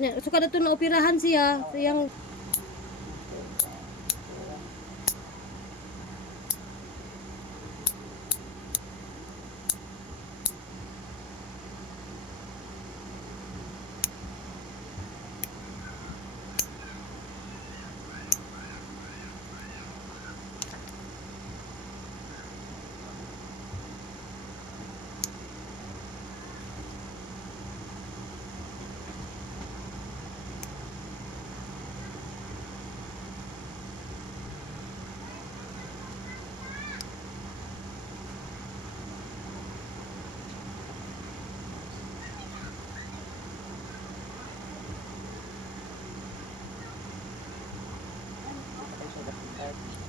So kada to na operahan siya, siyang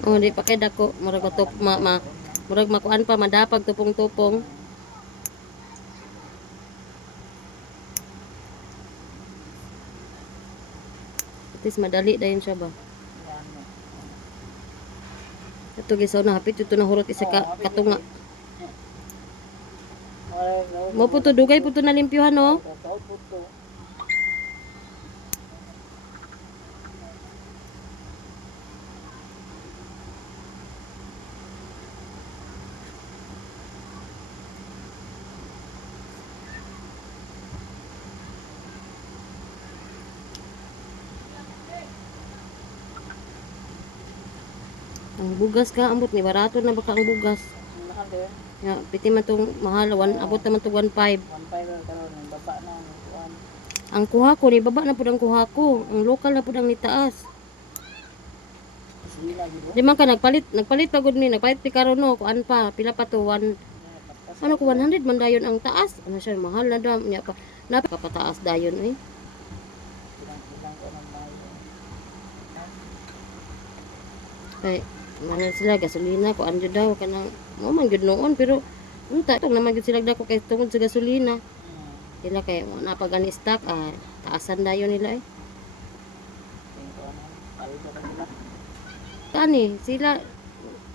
oh, di pa kay dako, murag matop murag makuan pa madapag tupong-tupong. At least madali dayon siya ba. Ito gisaw na hapit ito na hurot isa ka katunga. Mo po to dugay po to na limpyuhan no. Ang bugas ka ambot ni barato na baka ang bugas. Ya, piti man tong mahal abot naman tong 1.5. 1.5 karon ang baba na ang kuan. Ang kuha ko ni baba na pud ang kuha ko. Ang lokal na pud ang nitaas. Sila gid. Di man ka nagpalit pa gud ni nagpalit pi karon no kuan pa pila pa to 1 ano ko 100 man dayon ang taas. Ano siya mahal na daw niya pa. Napakataas dayon eh. Ilang ko nang Kay mahal sila gasolina ko anjo daw kanang mo man gud noon pero unta tong naman gud sila dako kay tungod sa gasolina. Sila kay napagani stock taasan dayon nila eh. Kani sila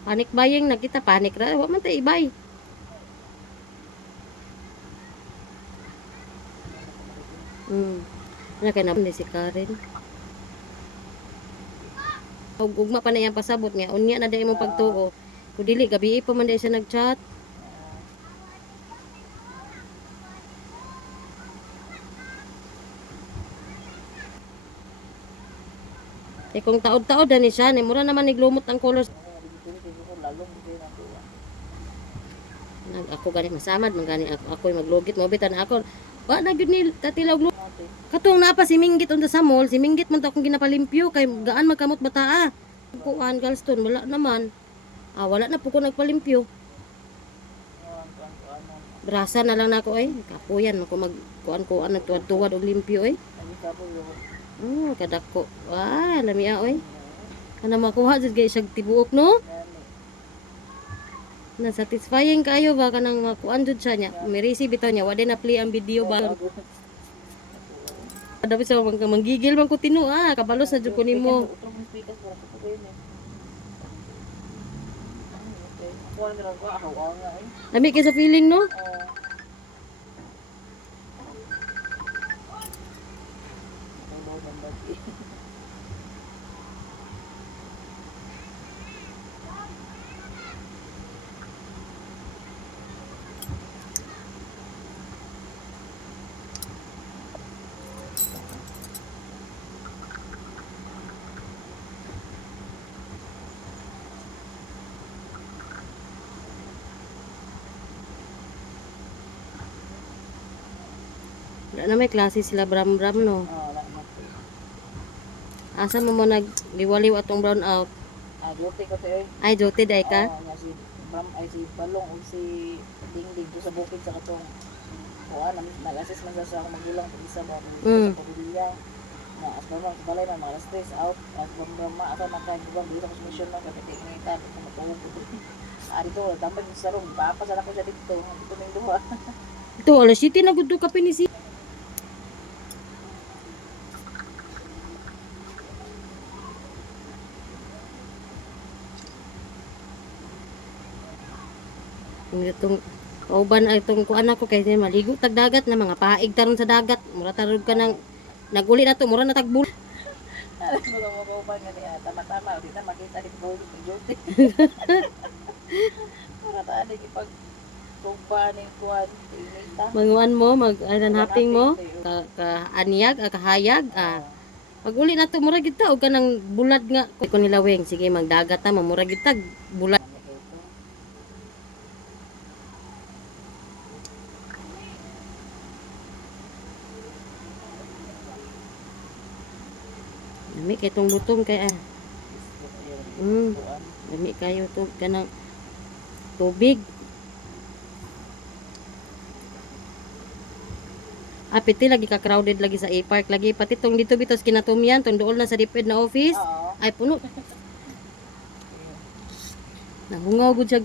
panik buying na kita panik ra wa man tay ibay. Na kay na si Karen. Ugma pa na iyang pasabot nga unya na dai mo pagtuo. Kung dili gabi pa man dai siya nagchat. Eh kung taod-taod na ni siya, ni mura naman niglumot ang colors. Ako gani masamad man gani ako maglugit mo bitan ako. Wa na gyud ni tatilaw glumot. Katong napa si Minggit unta sa mall, si Minggit man to akong ginapalimpyo kay gaan magkamot bataa. Kuan Galston wala naman. Wala na po ko nagpalimpyo. Brasa na lang nako ay. Kapuyan ako mag kuan nagtuwad-tuwad og limpyo ay. Kadako. Lamia oy. Kana makuha jud kay siyang tibuok no. Na satisfying kayo ba kanang makuan jud siya nya. May receive bitaw niya, wa din na play ang video ba. Dapat sa manggigil man ko tinu kabalos na jud ko nimo. Lami kay sa feeling no? Wala na may klase sila bram-bram no. Asa mo nagliwaliw atong brown out? Jote ko tayo. Ay, jote day ka? Si Bram ay si Balong o si Dingding do sa bukid sa katong kuan nag-assist man sa ako magulang pag isa mo sa pamilya. Na as normal sa balay na mga stress out as Bram ma asa makay bang dito ko mission na kapit ni ta ko matuog ko. Dito tambay sa room papas na ko siya dito ning duha. Ito alas city na gud ka pinisi. Itong kauban ay itong kuan ako kay maligo tag dagat na mga paig taron sa dagat mura tarod ka ng Naguli na to, mura na tagbul. Alam mo kung makupan nga niya. Tama-tama. Di na makita ni Paul sa duty. Para taan di pag kupa ni kuwan. Inita. Manguan mo, mag-happing mo, kaanyag, kahayag, Pag-uli na to, mura kita, o ka ng bulad nga. Kung nila weng, sige, magdagat na, mamura kita, bulad. Dami kay itong butong kay dami kayo to kanang tubig. Piti lagi ka crowded lagi sa A-Park lagi pati tong dito bitos kinatumyan tong dool na sa DepEd na office. Oo. Ay puno. Nahungaw gud siya